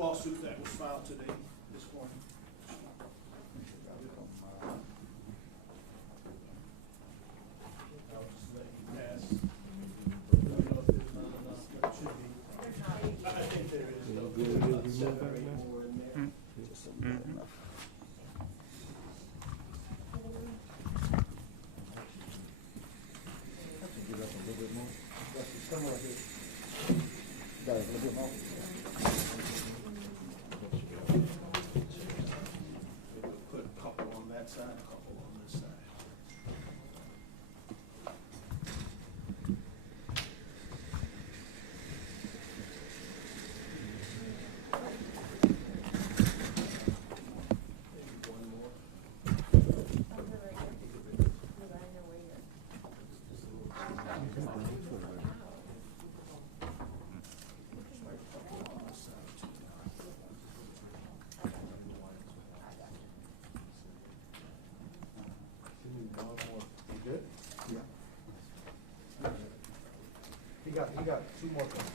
lawsuit that was filed today, this morning. I'll just let you pass. I don't know if there's not enough, but it should be. I think there is, though. There's about 7 or 8 more in there. Just a little enough. Put a couple on that side, a couple on this side. Maybe one more. Good? Yeah. He got 2 more cards.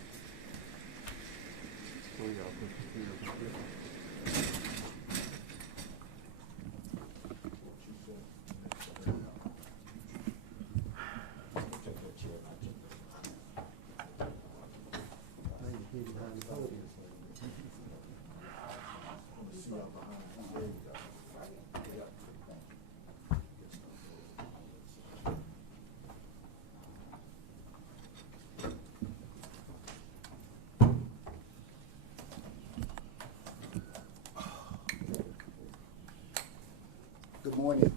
Good morning.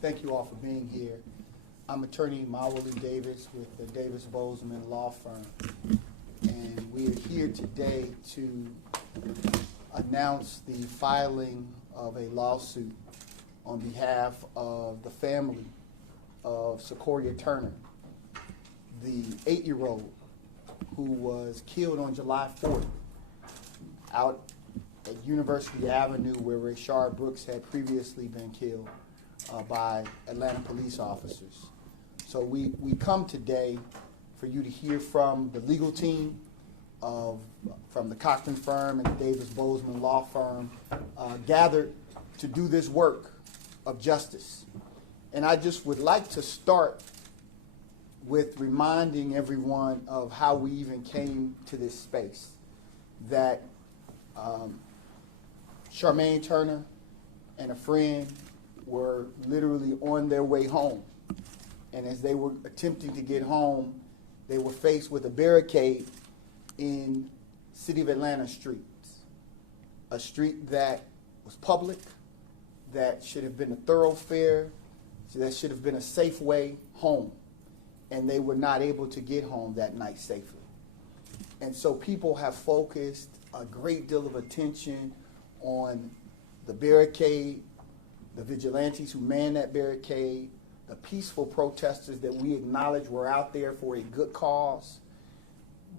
Thank you all for being here. I'm attorney Mawali Davis with the Davis Bozeman Law Firm. And we are here today to announce the filing of a lawsuit on behalf of the family of Secoriea Turner, the 8-year-old who was killed on July 4th out at University Avenue, where Rayshard Brooks had previously been killed by Atlanta police officers. So we come today for you to hear from the legal team from the Cochran firm and the Davis Bozeman Law Firm, gathered to do this work of justice. And I just would like to start with reminding everyone of how we even came to this space, that Charmaine Turner and a friend were literally on their way home. And as they were attempting to get home, they were faced with a barricade in City of Atlanta streets, a street that was public, that should have been a thoroughfare, that should have been a safe way home. And they were not able to get home that night safely. And so people have focused a great deal of attention on the barricade, the vigilantes who manned that barricade, the peaceful protesters that we acknowledge were out there for a good cause.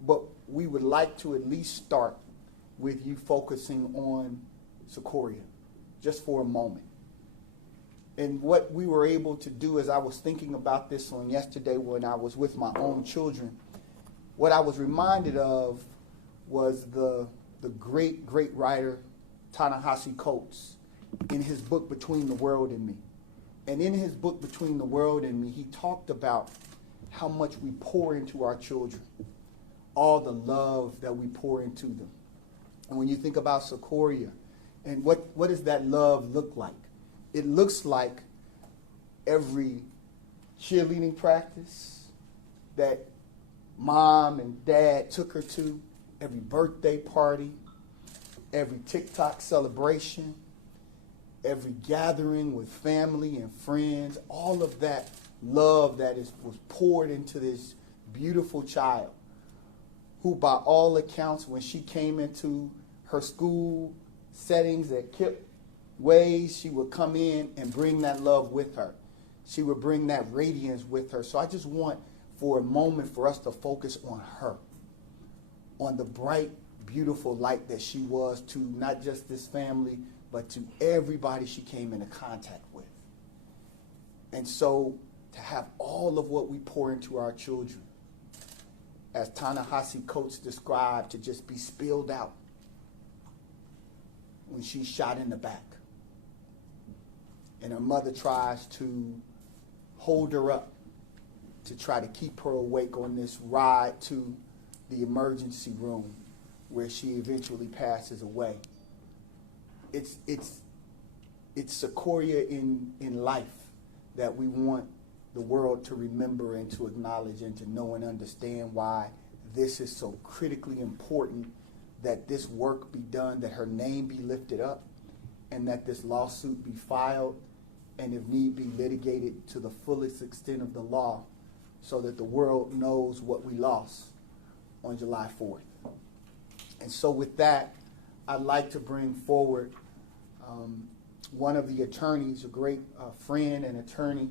But we would like to at least start with you focusing on Secoriea, just for a moment. And what we were able to do, as I was thinking about this on yesterday when I was with my own children, what I was reminded of was the great, great writer Ta-Nehisi Coates in his book Between the World and Me. And in his book Between the World and Me, he talked about how much we pour into our children, all the love that we pour into them. And when you think about Secoriea, and what does that love look like? It looks like every cheerleading practice that mom and dad took her to, every birthday party, every TikTok celebration, every gathering with family and friends, all of that love that was poured into this beautiful child who, by all accounts, when she came into her school settings at Kip Ways, she would come in and bring that love with her. She would bring that radiance with her. So I just want for a moment for us to focus on her, on the bright, beautiful light that she was to not just this family, but to everybody she came into contact with. And so to have all of what we pour into our children, as Ta-Nehisi Coates described, to just be spilled out when she's shot in the back. And her mother tries to hold her up to try to keep her awake on this ride to the emergency room where she eventually passes away. It's Secoriea in life that we want the world to remember and to acknowledge and to know and understand why this is so critically important, that this work be done, that her name be lifted up, and that this lawsuit be filed and, if need be, litigated to the fullest extent of the law so that the world knows what we lost on July 4th. And so with that, I'd like to bring forward one of the attorneys, a great friend and attorney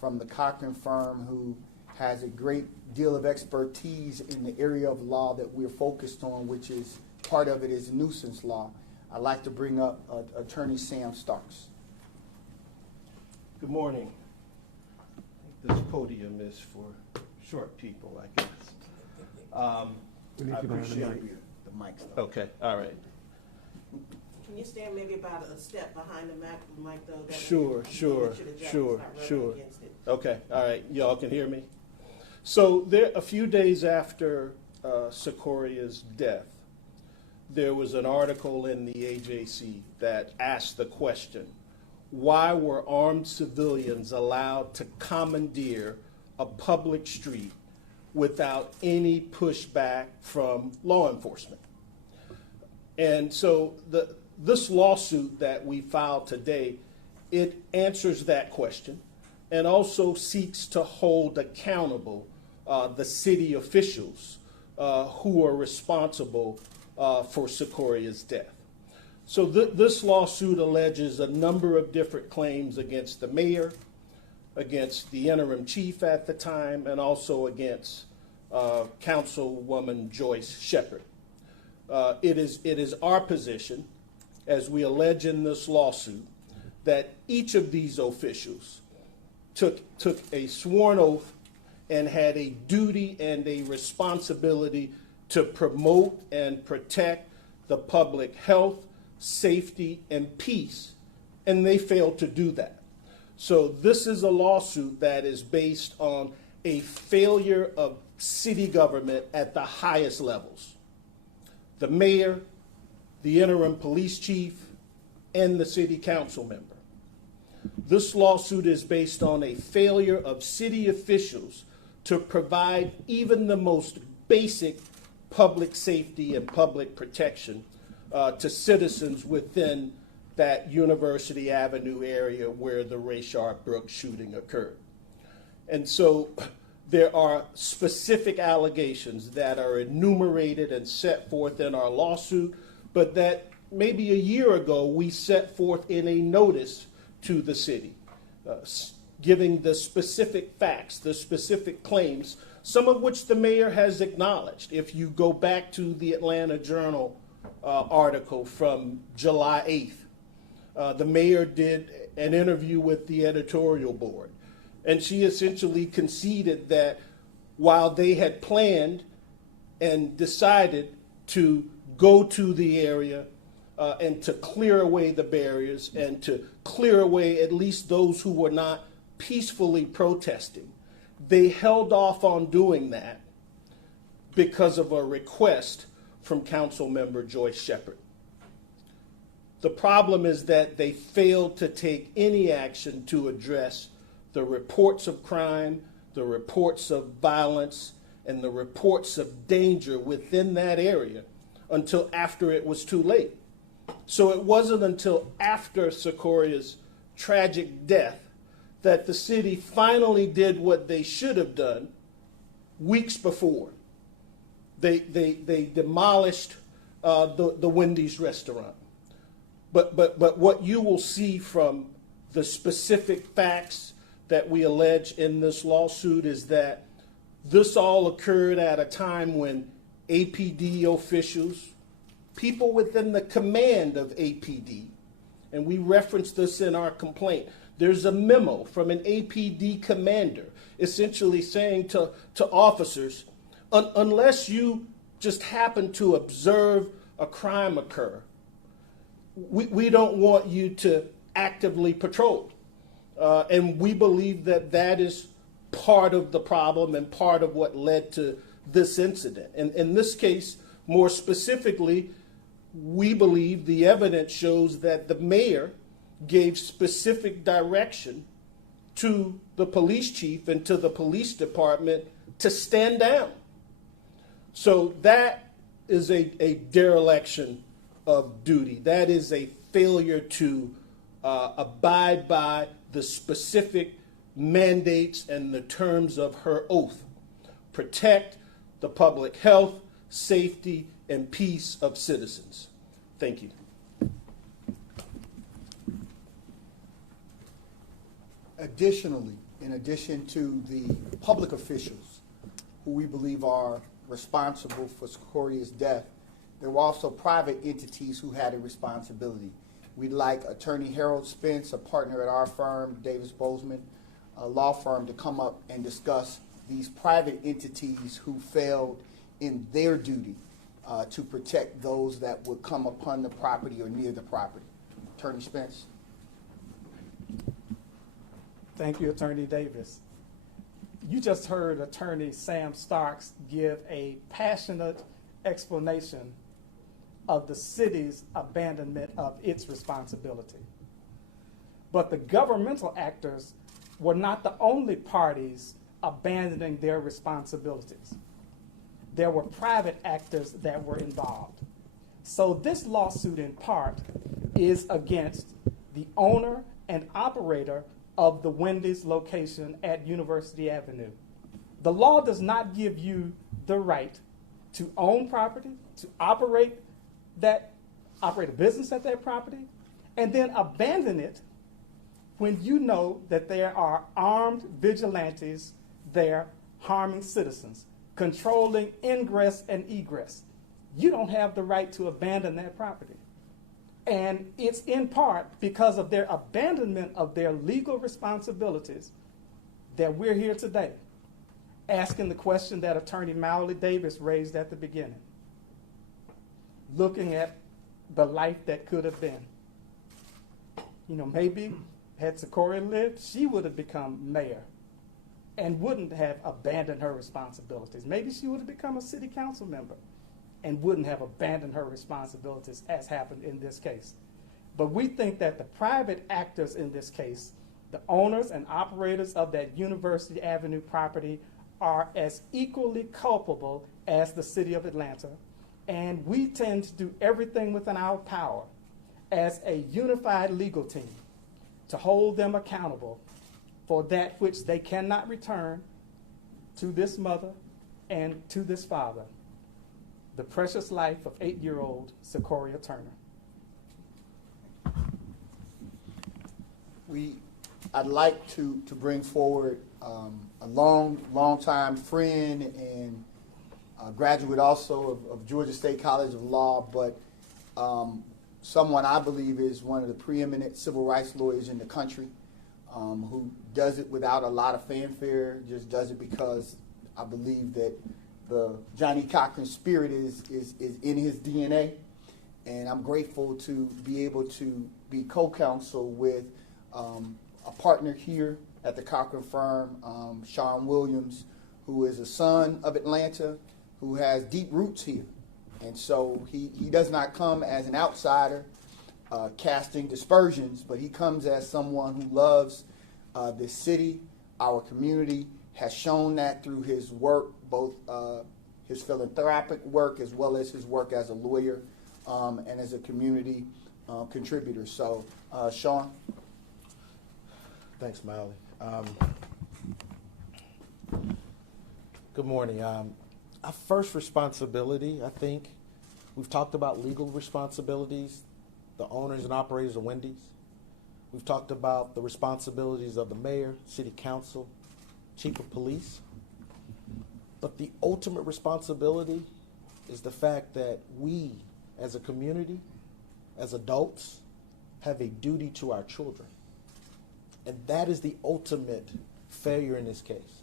from the Cochran firm, who has a great deal of expertise in the area of law that we're focused on, which is part of it is nuisance law. I'd like to bring up Attorney Sam Starks. Good morning. This podium is for short people, I guess. I appreciate the mic. Okay, all right. Can you stand maybe about a step behind the mic though? That Sure. Against it. Okay, all right. Y'all can hear me? So there, a few days after Secoria's death, there was an article in the AJC that asked the question, why were armed civilians allowed to commandeer a public street without any pushback from law enforcement? And so this lawsuit that we filed today, it answers that question and also seeks to hold accountable the city officials who are responsible for Secoria's death. So this lawsuit alleges a number of different claims against the mayor, against the interim chief at the time, and also against Councilwoman Joyce Shepard. It is our position, as we allege in this lawsuit, that each of these officials took a sworn oath and had a duty and a responsibility to promote and protect the public health, safety, and peace, and they failed to do that. So this is a lawsuit that is based on a failure of city government at the highest levels. The mayor, the interim police chief, and the city council member. This lawsuit is based on a failure of city officials to provide even the most basic public safety and public protection to citizens within that University Avenue area where the Rayshard Brooks shooting occurred. And so there are specific allegations that are enumerated and set forth in our lawsuit, but that maybe a year ago we set forth in a notice to the city, giving the specific facts, the specific claims, some of which the mayor has acknowledged. If you go back to the Atlanta Journal article from July 8th, the mayor did an interview with the editorial board, and she essentially conceded that while they had planned and decided to go to the area and to clear away the barriers and to clear away at least those who were not peacefully protesting, they held off on doing that because of a request from Council Member Joyce Shepard. The problem is that they failed to take any action to address the reports of crime, the reports of violence, and the reports of danger within that area until after it was too late. So it wasn't until after Secoria's tragic death that the city finally did what they should have done weeks before. They demolished the Wendy's restaurant. But what you will see from the specific facts that we allege in this lawsuit is that this all occurred at a time when APD officials, people within the command of APD, and we reference this in our complaint, there's a memo from an APD commander essentially saying to officers, unless you just happen to observe a crime occur, we don't want you to actively patrol. And we believe that that is part of the problem and part of what led to this incident. And in this case, more specifically, we believe the evidence shows that the mayor gave specific direction to the police chief and to the police department to stand down. So that is a dereliction of duty. That is a failure to abide by the specific mandates and the terms of her oath. Protect the public health, safety, and peace of citizens. Thank you. Additionally, in addition to the public officials who we believe are responsible for Secoria's death, there were also private entities who had a responsibility. We'd like Attorney Harold Spence, a partner at our firm, Davis Bozeman, a law firm, to come up and discuss these private entities who failed in their duty to protect those that would come upon the property or near the property. Attorney Spence. Thank you, Attorney Davis. You just heard Attorney Sam Starks give a passionate explanation of the city's abandonment of its responsibility. But the governmental actors were not the only parties abandoning their responsibilities. There were private actors that were involved. So this lawsuit in part is against the owner and operator of the Wendy's location at University Avenue. The law does not give you the right to own property, to operate a business at that property, and then abandon it when you know that there are armed vigilantes there harming citizens, controlling ingress and egress. You don't have the right to abandon that property. And it's in part because of their abandonment of their legal responsibilities that we're here today, asking the question that Attorney Mowley Davis raised at the beginning, looking at the life that could have been. You know, maybe had Sequoia lived, she would have become mayor and wouldn't have abandoned her responsibilities. Maybe she would have become a city council member and wouldn't have abandoned her responsibilities as happened in this case. But we think that the private actors in this case, the owners and operators of that University Avenue property, are as equally culpable as the city of Atlanta. And we tend to do everything within our power as a unified legal team to hold them accountable for that which they cannot return to this mother and to this father, the precious life of 8-year-old Secoriea Turner. I'd like to bring forward a long time friend and a graduate also of Georgia State College of Law, but someone I believe is one of the preeminent civil rights lawyers in the country, who does it without a lot of fanfare, just does it because I believe that the Johnny Cochran spirit is in his DNA. And I'm grateful to be able to be co-counsel with a partner here at the Cochran firm, Sean Williams, who is a son of Atlanta, who has deep roots here. And so he does not come as an outsider casting dispersions, but he comes as someone who loves this city, our community, has shown that through his work, both his philanthropic work as well as his work as a lawyer and as a community contributor. So, Sean. Thanks, Mowley. Good morning. Our first responsibility, I think, we've talked about legal responsibilities, the owners and operators of Wendy's. We've talked about the responsibilities of the mayor, city council, chief of police. But the ultimate responsibility is the fact that we, as a community, as adults, have a duty to our children. And that is the ultimate failure in this case.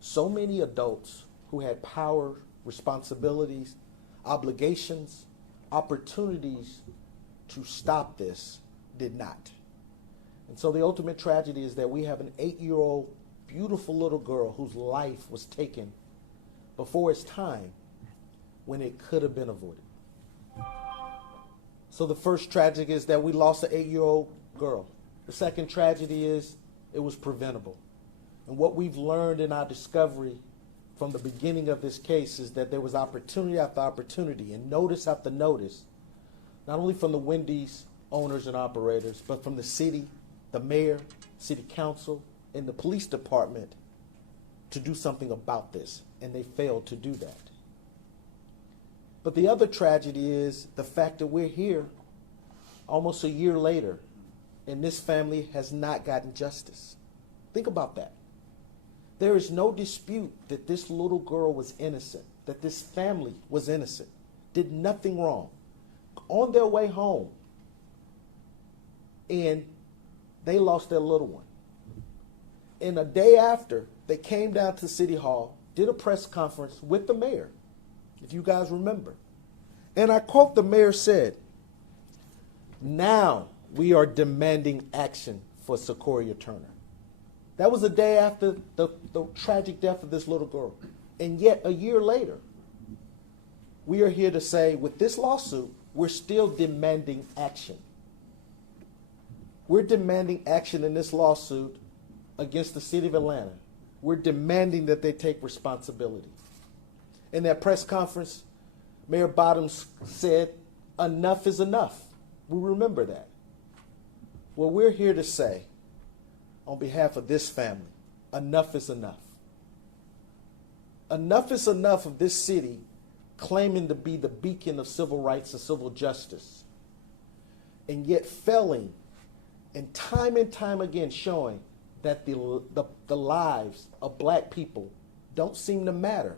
So many adults who had power, responsibilities, obligations, opportunities to stop this did not. And so the ultimate tragedy is that we have an 8-year-old beautiful little girl whose life was taken before its time when it could have been avoided. So the first tragedy is that we lost an 8-year-old girl. The second tragedy is it was preventable. And what we've learned in our discovery from the beginning of this case is that there was opportunity after opportunity and notice after notice, not only from the Wendy's owners and operators, but from the city, the mayor, city council, and the police department to do something about this, and they failed to do that. But the other tragedy is the fact that we're here almost a year later, and this family has not gotten justice. Think about that. There is no dispute that this little girl was innocent, that this family was innocent, did nothing wrong, on their way home, and they lost their little one. And a day after, they came down to City Hall, did a press conference with the mayor, if you guys remember. And I quote, the mayor said, "Now we are demanding action for Secoriea Turner." That was a day after the tragic death of this little girl. And yet, a year later, we are here to say, with this lawsuit, we're still demanding action. We're demanding action in this lawsuit against the city of Atlanta. We're demanding that they take responsibility. In that press conference, Mayor Bottoms said, enough is enough. We remember that. Well, we're here to say, on behalf of this family, enough is enough. Enough is enough of this city claiming to be the beacon of civil rights and civil justice, and yet failing and time again showing that the lives of black people don't seem to matter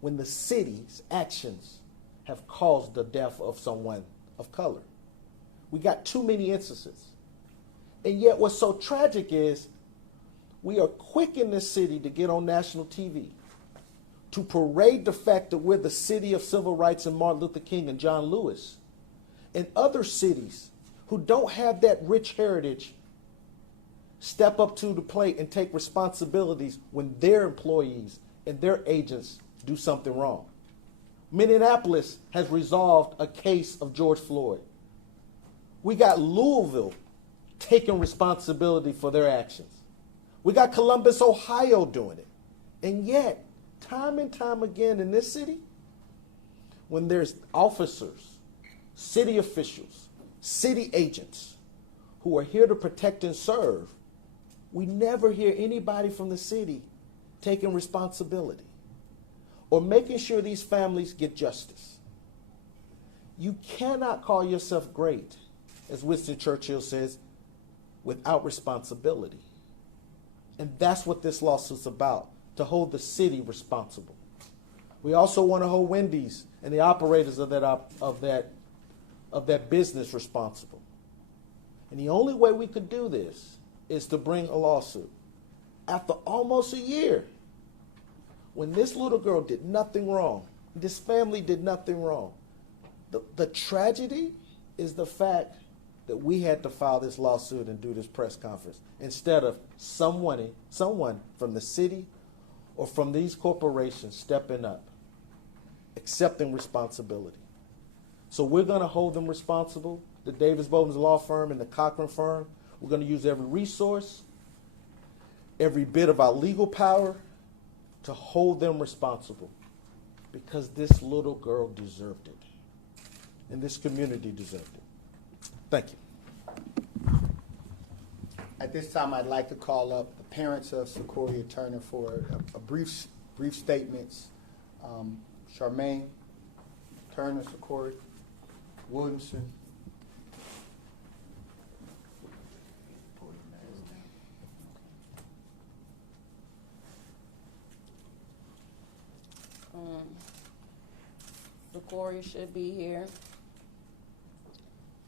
when the city's actions have caused the death of someone of color. We got too many instances. And yet what's so tragic is we are quick in this city to get on national TV, to parade the fact that we're the city of civil rights and Martin Luther King and John Lewis. And other cities who don't have that rich heritage step up to the plate and take responsibilities when their employees and their agents do something wrong. Minneapolis has resolved a case of George Floyd. We got Louisville taking responsibility for their actions. We got Columbus, Ohio doing it. And yet, time and time again in this city, when there's officers, city officials, city agents who are here to protect and serve, we never hear anybody from the city taking responsibility or making sure these families get justice. You cannot call yourself great, as Winston Churchill says, without responsibility. And that's what this lawsuit's about, to hold the city responsible. We also want to hold Wendy's and the operators of that business responsible. And the only way we could do this is to bring a lawsuit. After almost a year, when this little girl did nothing wrong, this family did nothing wrong, the tragedy is the fact that we had to file this lawsuit and do this press conference instead of someone from the city or from these corporations stepping up, accepting responsibility. So we're going to hold them responsible, the Davis Bowman's law firm and the Cochran firm. We're going to use every resource, every bit of our legal power to hold them responsible, because this little girl deserved it, and this community deserved it. Thank you. At this time, I'd like to call up the parents of Secoriea Turner for a brief statements. Charmaine Turner, Secoriea Williamson. Secoriea should be here.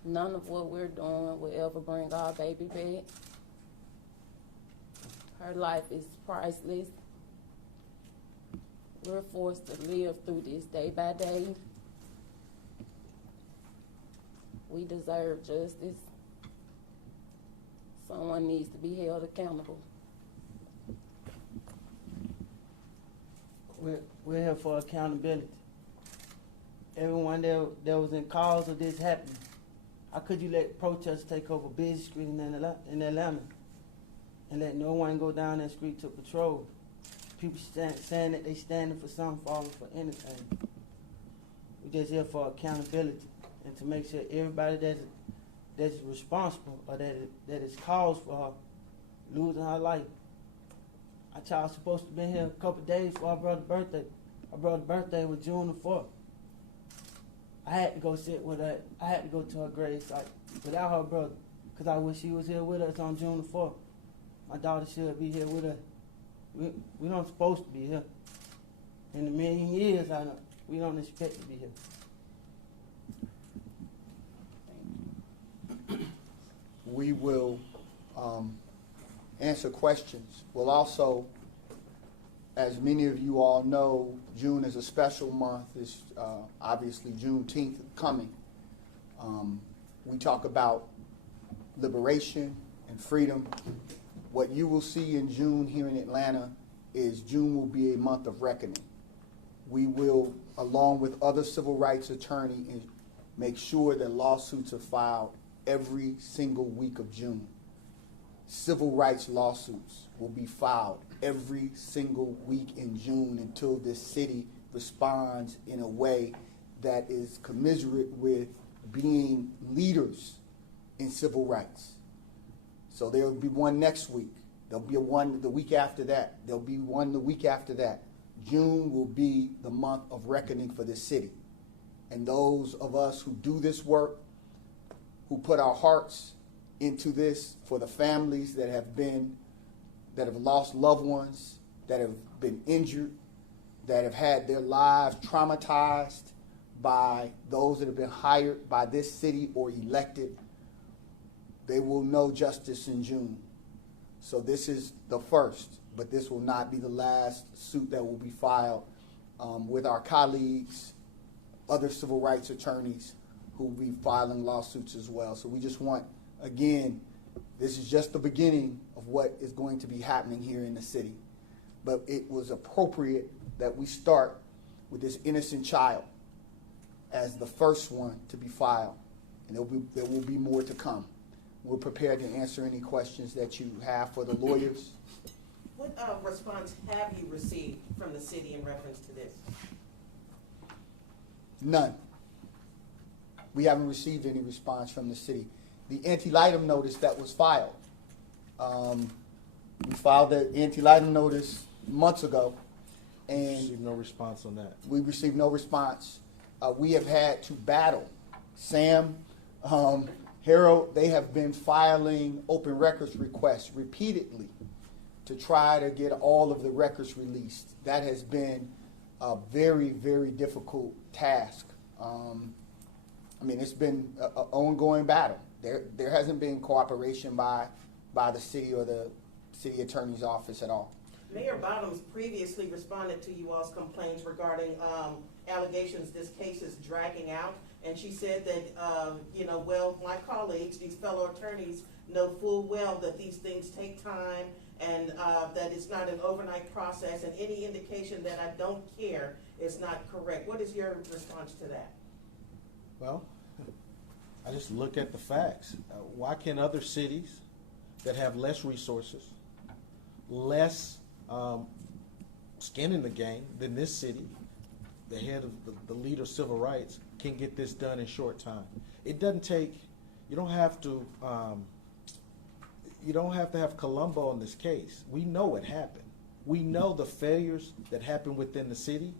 None of what we're doing will ever bring our baby back. Her life is priceless. We're forced to live through this day by day We deserve justice. Someone needs to be held accountable. We're here for accountability. Everyone that was in cause of this happening, how could you let protesters take over busy street in Atlanta and let no one go down that street to patrol? People saying that they standing for something, falling for anything. We're just here for accountability and to make sure everybody that's responsible or that is caused for her losing her life. Our child's supposed to be here a couple of days for our brother's birthday. Our brother's birthday was June the 4th. I had to go sit with her. I had to go to her grave site without her brother because I wish she was here with us on June the 4th. My daughter should be here with us. We don't supposed to be here. In a million years, we don't expect to be here. We will answer questions. We'll also, as many of you all know, June is a special month. It's obviously Juneteenth coming. We talk about liberation and freedom. What you will see in June here in Atlanta is June will be a month of reckoning. We will, along with other civil rights attorneys, make sure that lawsuits are filed every single week of June. Civil rights lawsuits will be filed every single week in June until this city responds in a way that is commensurate with being leaders in civil rights. So there will be one next week. There'll be one the week after that. There'll be one the week after that. June will be the month of reckoning for this city. And those of us who do this work, who put our hearts into this for the families that have lost loved ones, that have been injured, that have had their lives traumatized by those that have been hired by this city or elected, they will know justice in June. So this is the first, but this will not be the last suit that will be filed with our colleagues, other civil rights attorneys who will be filing lawsuits as well. So we just want, again, this is just the beginning of what is going to be happening here in the city. But it was appropriate that we start with this innocent child as the first one to be filed. And there will be more to come. We're prepared to answer any questions that you have for the lawyers. What response have you received from the city in reference to this? None. We haven't received any response from the city. The anti-litem notice that was filed, we filed the anti-litem notice months ago, and Received no response on that. we received no response. We have had to battle. Sam, Harold, they have been filing open records requests repeatedly to try to get all of the records released. That has been a very, very difficult task. It's been an ongoing battle. There hasn't been cooperation by the city or the city attorney's office at all. Mayor Bottoms previously responded to you all's complaints regarding allegations this case is dragging out, and she said that, my colleagues, these fellow attorneys, know full well that these things take time and that it's not an overnight process, and any indication that I don't care is not correct. What is your response to that? Well, I just look at the facts. Why can other cities that have less resources, less skin in the game than this city, the head of the leader of civil rights, can get this done in short time? It doesn't take, you don't have to have Columbo in this case. We know what happened. We know the failures that happened within the city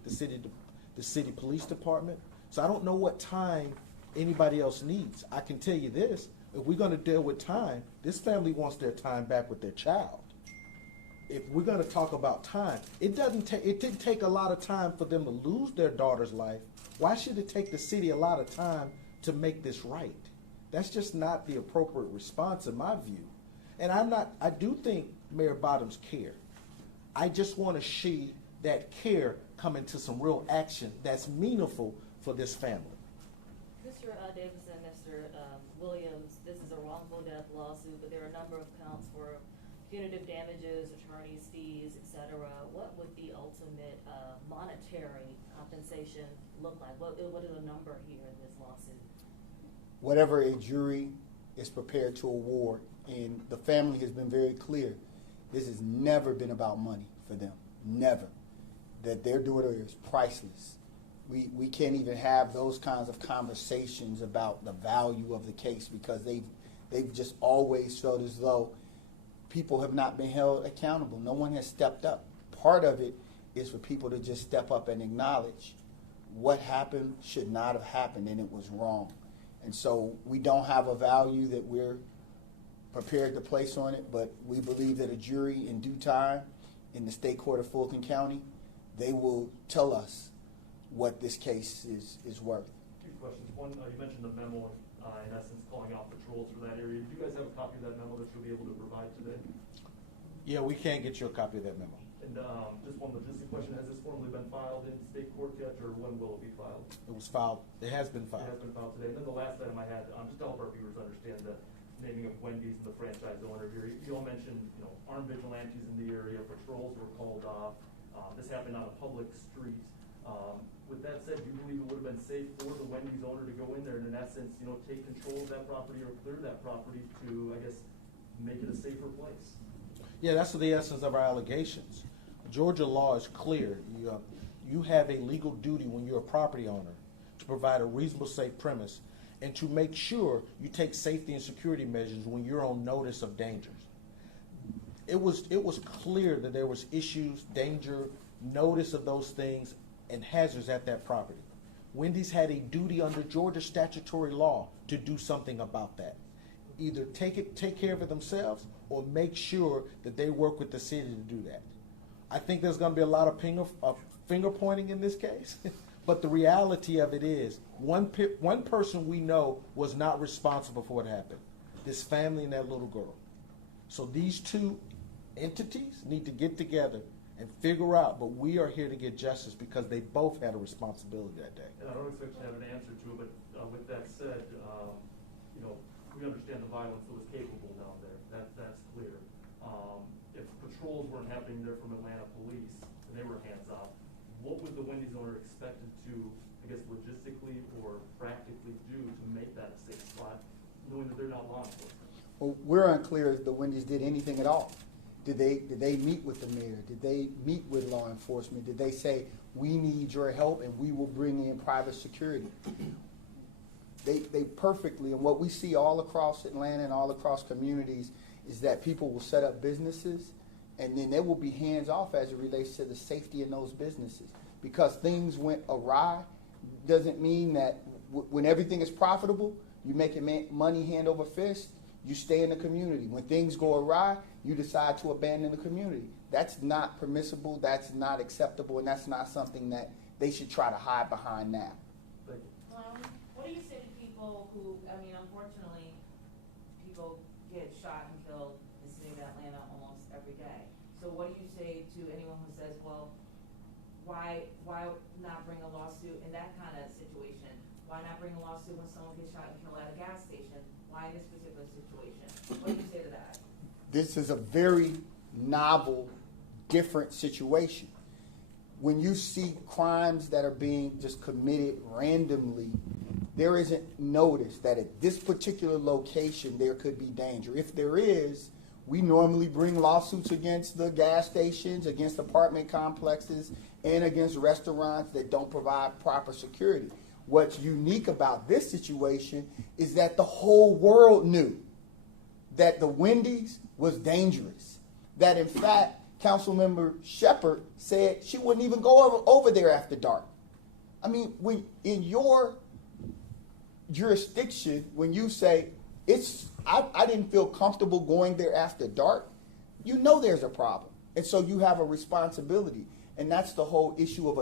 police department. So I don't know what time anybody else needs. I can tell you this: if we're going to deal with time, this family wants their time back with their child. If we're going to talk about time, it didn't take a lot of time for them to lose their daughter's life. Why should it take the city a lot of time to make this right? That's just not the appropriate response in my view. And I do think Mayor Bottoms care. I just want to see that care come into some real action that's meaningful for this family. Mr. Davis and Mr. Williams, this is a wrongful death lawsuit, but there are a number of counts for punitive damages, attorney's fees, etc. What would the ultimate monetary compensation look like? What is the number here in this lawsuit? Whatever a jury is prepared to award, and the family has been very clear, this has never been about money for them, never. That their daughter is priceless. We can't even have those kinds of conversations about the value of the case because they've just always felt as though people have not been held accountable. No one has stepped up. Part of it is for people to just step up and acknowledge what happened should not have happened and it was wrong. And so we don't have a value that we're prepared to place on it, but we believe that a jury in due time in the State Court of Fulton County, they will tell us what this case is worth. Two questions. One, you mentioned the memo, in essence, calling off patrols for that area. Do you guys have a copy of that memo that you'll be able to provide today? Yeah, we can get you a copy of that memo. And just one logistic question, has this formally been filed in state court yet, or when will it be filed? It was filed. It has been filed. It has been filed today. And then the last item I had, just to help our viewers understand the naming of Wendy's and the franchise owner here. You all mentioned, armed vigilantes in the area, patrols were called off. This happened on a public street. With that said, do you believe it would have been safe for the Wendy's owner to go in there and, in essence, take control of that property or clear that property to, I guess, make it a safer place? Yeah, that's the essence of our allegations. Georgia law is clear. You have a legal duty when you're a property owner to provide a reasonable, safe premise and to make sure you take safety and security measures when you're on notice of dangers. It was clear that there was issues, danger, notice of those things, and hazards at that property. Wendy's had a duty under Georgia statutory law to do something about that. Either take care of it themselves or make sure that they work with the city to do that. I think there's going to be a lot of finger pointing in this case, but the reality of it is one person we know was not responsible for what happened, this family and that little girl. So these two entities need to get together and figure out, but we are here to get justice because they both had a responsibility that day. And I don't expect you to have an answer to it, but with that said, we understand the violence that was capable down there. That's clear. If patrols weren't happening there from Atlanta police and they were hands off, what would the Wendy's owner expected to, I guess, logistically or practically do to make that a safe spot, knowing that they're not law enforcement? Well, we're unclear if the Wendy's did anything at all. Did they meet with the mayor? Did they meet with law enforcement? Did they say, we need your help and we will bring in private security? They perfectly, and what we see all across Atlanta and all across communities is that people will set up businesses and then they will be hands off as it relates to the safety in those businesses. Because things went awry doesn't mean that when everything is profitable, you make money hand over fist, you stay in the community. When things go awry, you decide to abandon the community. That's not permissible, that's not acceptable, and that's not something that they should try to hide behind now. Thank you. What do you say to people who, unfortunately, people get shot and killed in the city of Atlanta almost every day. So what do you say to anyone who says, well, why not bring a lawsuit in that kind of situation? Why not bring a lawsuit when someone gets shot and killed at a gas station? Why in this particular situation? What do you say to that? This is a very novel, different situation. When you see crimes that are being just committed randomly, there isn't notice that at this particular location there could be danger. If there is, we normally bring lawsuits against the gas stations, against apartment complexes, and against restaurants that don't provide proper security. What's unique about this situation is that the whole world knew that the Wendy's was dangerous. That in fact, Councilmember Shepherd said she wouldn't even go over there after dark. I mean, when in your jurisdiction, when you say I didn't feel comfortable going there after dark, you know there's a problem. And so you have a responsibility. And that's the whole issue of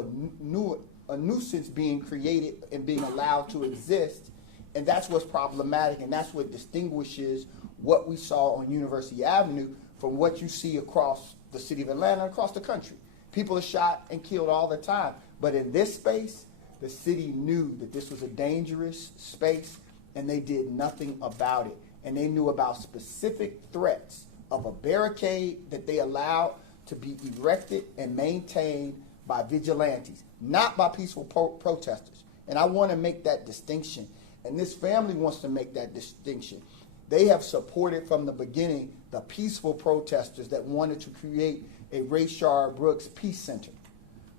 a nuisance being created and being allowed to exist. And that's what's problematic, and that's what distinguishes what we saw on University Avenue from what you see across the city of Atlanta, across the country. People are shot and killed all the time. But in this space, the city knew that this was a dangerous space and they did nothing about it. And they knew about specific threats of a barricade that they allowed to be erected and maintained by vigilantes, not by peaceful protesters. And I want to make that distinction. And this family wants to make that distinction. They have supported from the beginning the peaceful protesters that wanted to create a Rayshard Brooks Peace Center,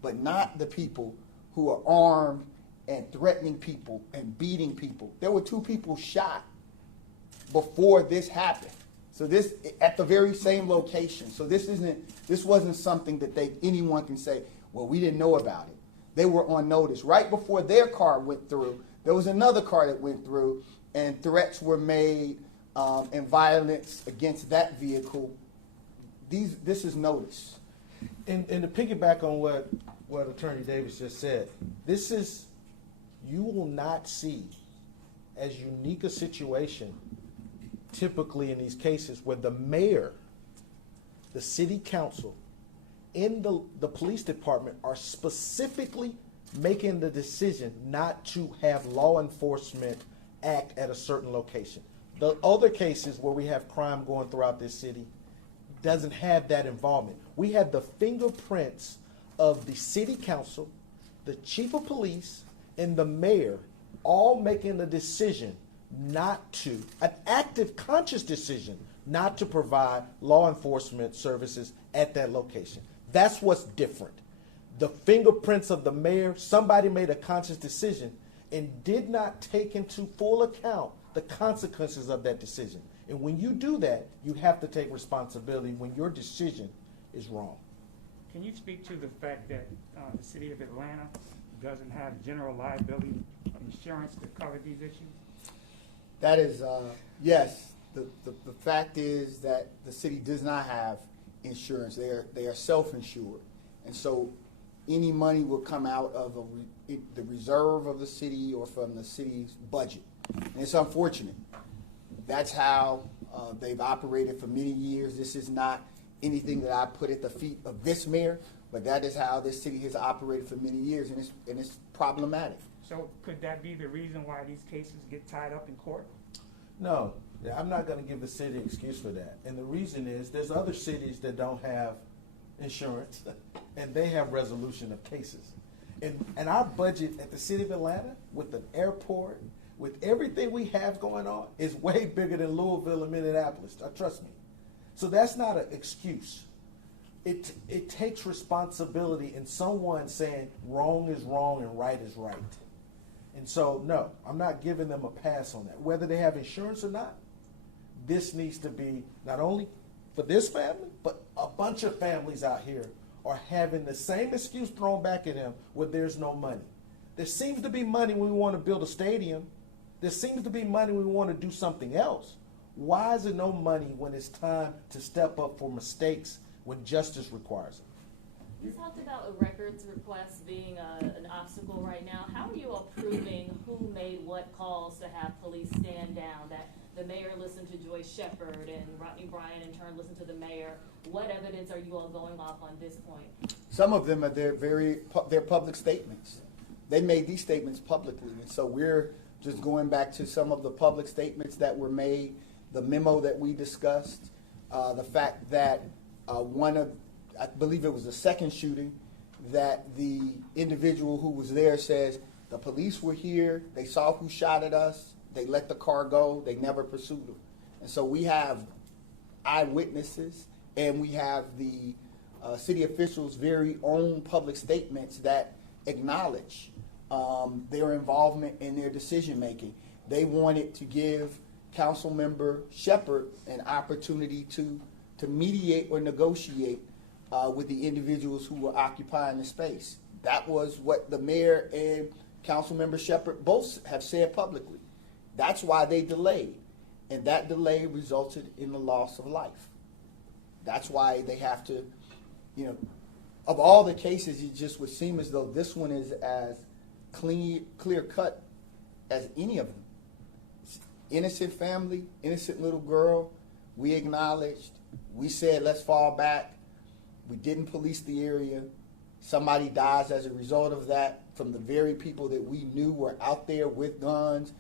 but not the people who are armed and threatening people and beating people. There were 2 people shot before this happened. So this at the very same location. So this wasn't something that anyone can say, well, we didn't know about it. They were on notice. Right before their car went through, there was another car that went through, and threats were made and violence against that vehicle. This is notice. And to piggyback on what Attorney Davis just said, you will not see as unique a situation typically in these cases where the mayor, the city council, and the police department are specifically making the decision not to have law enforcement act at a certain location. The other cases where we have crime going throughout this city doesn't have that involvement. We have the fingerprints of the city council, the chief of police, and the mayor all making the decision not to, an active, conscious decision not to provide law enforcement services at that location. That's what's different. The fingerprints of the mayor, somebody made a conscious decision and did not take into full account the consequences of that decision. And when you do that, you have to take responsibility when your decision is wrong. Can you speak to the fact that the city of Atlanta doesn't have general liability insurance to cover these issues? That is, yes. The fact is that the city does not have insurance. They are self-insured. And so any money will come out of the reserve of the city or from the city's budget. And it's unfortunate. That's how they've operated for many years. This is not anything that I put at the feet of this mayor, but that is how this city has operated for many years, and it's problematic. So could that be the reason why these cases get tied up in court? No, I'm not going to give the city an excuse for that. And the reason is there's other cities that don't have insurance, and they have resolution of cases. And our budget at the city of Atlanta, with an airport, with everything we have going on, is way bigger than Louisville and Minneapolis. Trust me. So that's not an excuse. It takes responsibility in someone saying wrong is wrong and right is right. And so, no, I'm not giving them a pass on that. Whether they have insurance or not, this needs to be not only for this family, but a bunch of families out here are having the same excuse thrown back at them where there's no money. There seems to be money when we want to build a stadium. There seems to be money when we want to do something else. Why is there no money when it's time to step up for mistakes when justice requires it? You talked about a records request being an obstacle right now. How are you approving who made what calls to have police stand down? That the mayor listened to Joyce Shepard and Rodney Bryan in turn listened to the mayor. What evidence are you all going off on this point? Some of them are their public statements. They made these statements publicly, and so we're just going back to some of the public statements that were made, the memo that we discussed, the fact that I believe it was the second shooting, that the individual who was there says, the police were here, they saw who shot at us, they let the car go, they never pursued them. And so we have eyewitnesses, and we have the city officials' very own public statements that acknowledge their involvement in their decision making. They wanted to give Council Member Shepard an opportunity to mediate or negotiate with the individuals who were occupying the space. That was what the mayor and Council Member Shepard both have said publicly. That's why they delayed, and that delay resulted in the loss of life. That's why they have to, of all the cases, it just would seem as though this one is as clear cut as any of them. Innocent family, innocent little girl, we acknowledged, we said let's fall back, we didn't police the area, somebody dies as a result of that from the very people that we knew were out there with guns,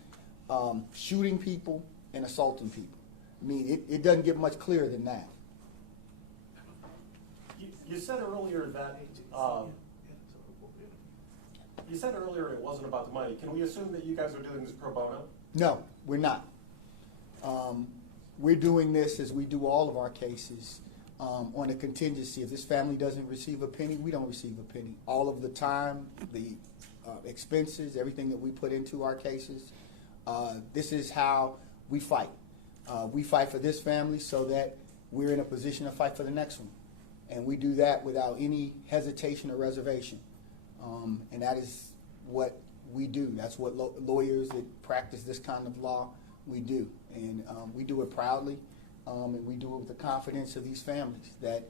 shooting people and assaulting people. I mean, it doesn't get much clearer than that. You said earlier that it wasn't about the money. Can we assume that you guys are doing this pro bono? No, we're not. We're doing this as we do all of our cases on a contingency. If this family doesn't receive a penny, we don't receive a penny. All of the time, the expenses, everything that we put into our cases, this is how we fight. We fight for this family so that we're in a position to fight for the next one. And we do that without any hesitation or reservation. And that is what we do. That's what lawyers that practice this kind of law, we do. And we do it proudly, and we do it with the confidence of these families that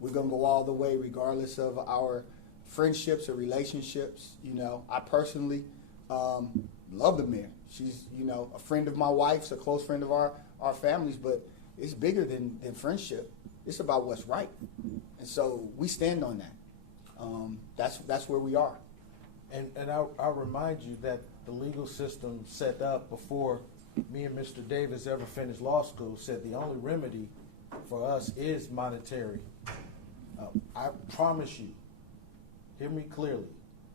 we're going to go all the way regardless of our friendships or relationships. You know, I personally love the mayor. She's, you know, a friend of my wife's, a close friend of our families, but it's bigger than friendship. It's about what's right. And so we stand on that. That's where we are. And I'll remind you that the legal system set up before me and Mr. Davis ever finished law school said the only remedy for us is monetary. I promise you, hear me clearly,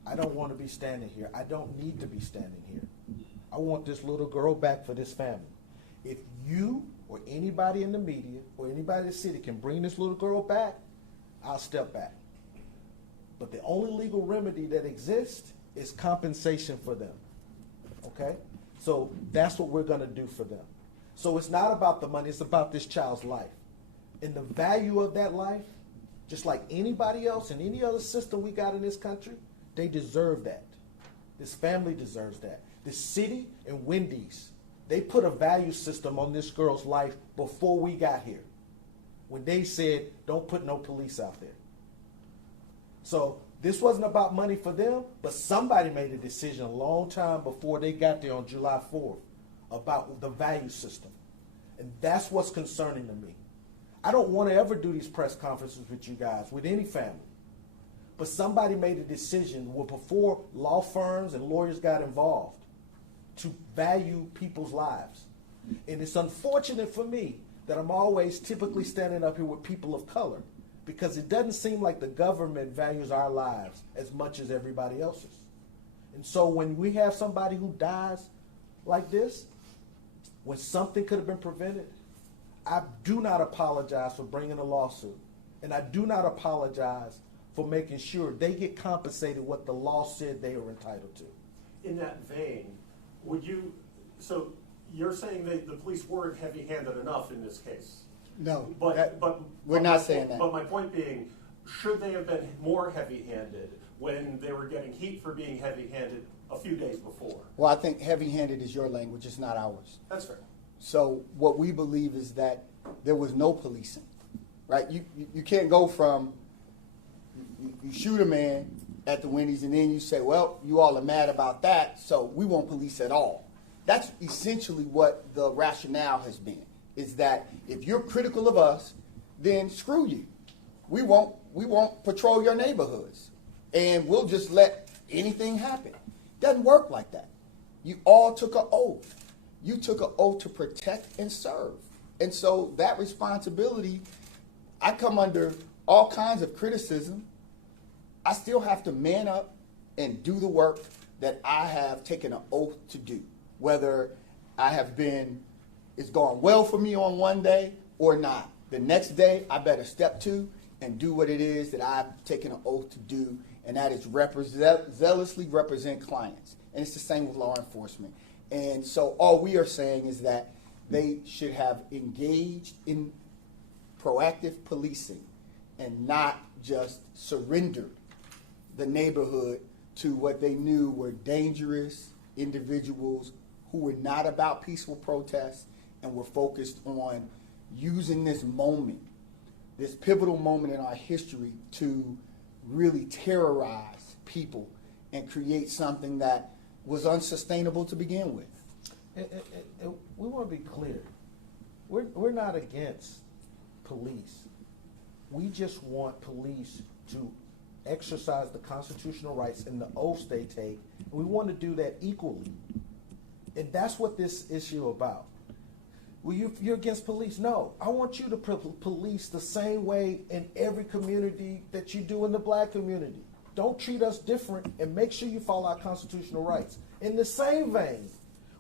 I don't want to be standing here. I don't need to be standing here. I want this little girl back for this family. If you or anybody in the media or anybody in the city can bring this little girl back, I'll step back. But the only legal remedy that exists is compensation for them. Okay? So that's what we're going to do for them. So it's not about the money, it's about this child's life. And the value of that life, just like anybody else in any other system we got in this country, they deserve that. This family deserves that. The city and Wendy's, they put a value system on this girl's life before we got here. When they said, don't put no police out there. So this wasn't about money for them, but somebody made a decision a long time before they got there on July 4th about the value system. And that's what's concerning to me. I don't want to ever do these press conferences with you guys, with any family. But somebody made a decision before law firms and lawyers got involved to value people's lives. And it's unfortunate for me that I'm always typically standing up here with people of color because it doesn't seem like the government values our lives as much as everybody else's. And so when we have somebody who dies like this, when something could have been prevented, I do not apologize for bringing a lawsuit. And I do not apologize for making sure they get compensated what the law said they are entitled to. In that vein, so you're saying that the police weren't heavy-handed enough in this case? No, but we're not saying that. But my point being, should they have been more heavy-handed when they were getting heat for being heavy-handed a few days before? Well, I think heavy-handed is your language, it's not ours. That's fair. So what we believe is that there was no policing, right? You can't go from, you shoot a man at the Wendy's and then you say, well, you all are mad about that, so we won't police at all. That's essentially what the rationale has been, is that if you're critical of us, then screw you. We won't patrol your neighborhoods, and we'll just let anything happen. Doesn't work like that. You all took an oath. You took an oath to protect and serve. And so that responsibility, I come under all kinds of criticism. I still have to man up and do the work that I have taken an oath to do. Whether it's gone well for me on one day or not. The next day, I better step to and do what it is that I've taken an oath to do, and that is zealously represent clients. And it's the same with law enforcement. And so all we are saying is that they should have engaged in proactive policing and not just surrendered the neighborhood to what they knew were dangerous individuals who were not about peaceful protests and were focused on using this moment, this pivotal moment in our history, to really terrorize people and create something that was unsustainable to begin with. And we want to be clear. We're not against police. We just want police to exercise the constitutional rights and the oaths they take. And we want to do that equally. And that's what this issue about. Well, you're against police. No, I want you to police the same way in every community that you do in the black community. Don't treat us different, and make sure you follow our constitutional rights. In the same vein,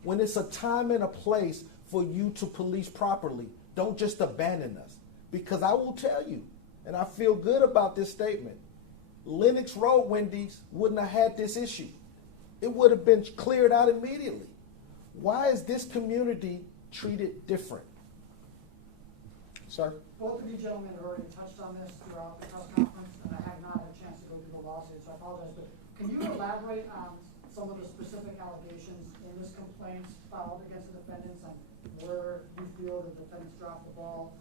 when it's a time and a place for you to police properly, don't just abandon us. Because I will tell you, and I feel good about this statement, Lenox Road Wendy's wouldn't have had this issue. It would have been cleared out immediately. Why is this community treated different? Sir? Both of you gentlemen have already touched on this throughout the press conference, and I have not had a chance to go through the lawsuit, so I apologize. But can you elaborate on some of the specific allegations in this complaint filed against the defendants and where you feel the defendants dropped the ball?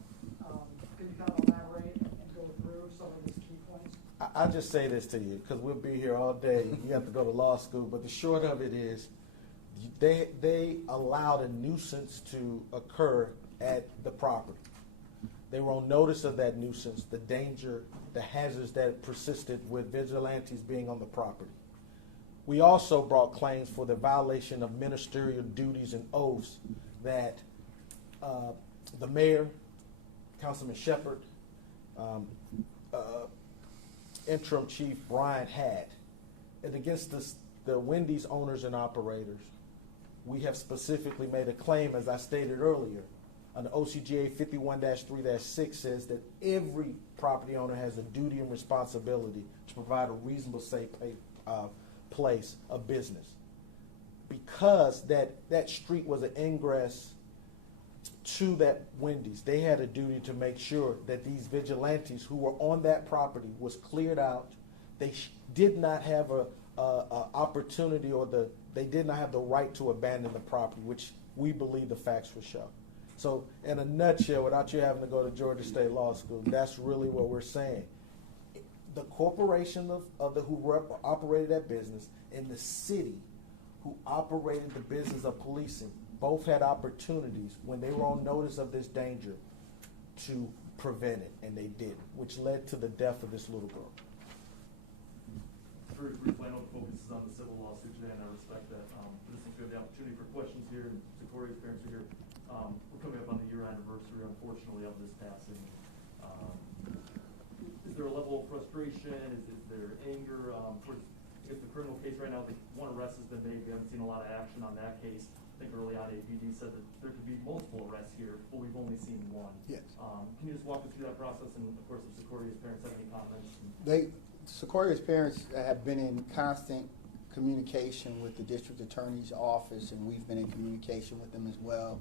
Can you kind of elaborate and go through some of these key points? I'll just say this to you, because we'll be here all day. You have to go to law school, but the short of it is they allowed a nuisance to occur at the property. They were on notice of that nuisance, the danger, the hazards that persisted with vigilantes being on the property. We also brought claims for the violation of ministerial duties and oaths that the mayor, Councilman Shepard, interim chief Bryant had. And against the Wendy's owners and operators, we have specifically made a claim, as I stated earlier, under OCGA 51-3-6 says that every property owner has a duty and responsibility to provide a reasonable, safe place of business. Because that street was an ingress to that Wendy's, they had a duty to make sure that these vigilantes who were on that property was cleared out. They did not have a opportunity, or they did not have the right to abandon the property, which we believe the facts will show. So in a nutshell, without you having to go to Georgia State Law School, that's really what we're saying. The corporation who operated that business and the city who operated the business of policing both had opportunities when they were on notice of this danger to prevent it, and they didn't, which led to the death of this little girl. Very briefly, I know the focus is on the civil lawsuit today, and I respect that. Just think we have the opportunity for questions here, and Secoria's parents are here. We're coming up on the year anniversary, unfortunately, of this passing. Is there a level of frustration? Is there anger towards, I guess, the criminal case right now? One arrest has been made. We haven't seen a lot of action on that case. I think early on, APD said that there could be multiple arrests here, but we've only seen one. Yes. Can you just walk us through that process? And of course, if Secoria's parents have any comments. Secoria's parents have been in constant communication with the district attorney's office, and we've been in communication with them as well.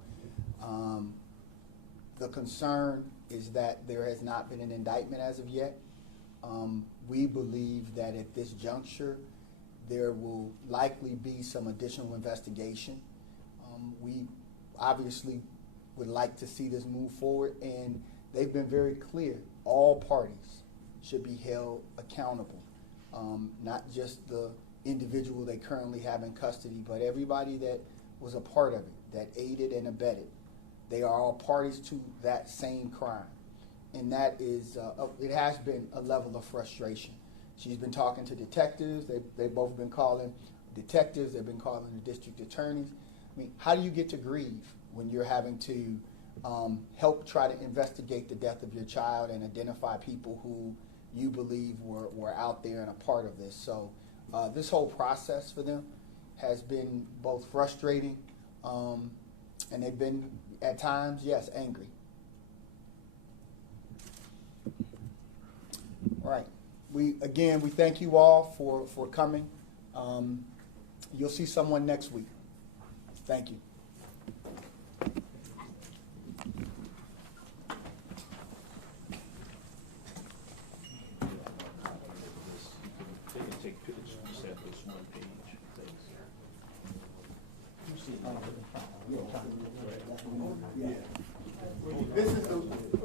The concern is that there has not been an indictment as of yet. We believe that at this juncture, there will likely be some additional investigation. We obviously would like to see this move forward, and they've been very clear. All parties should be held accountable, not just the individual they currently have in custody, but everybody that was a part of it, that aided and abetted. They are all parties to that same crime. And that is, it has been a level of frustration. She's been talking to detectives. They've both been calling detectives. They've been calling the district attorneys. I mean, how do you get to grieve when you're having to help try to investigate the death of your child and identify people who you believe were out there and a part of this? So this whole process for them has been both frustrating and they've been, at times, yes, angry. All right. We thank you all for coming. You'll see someone next week. Thank you. Take pictures, samples, one page. This is the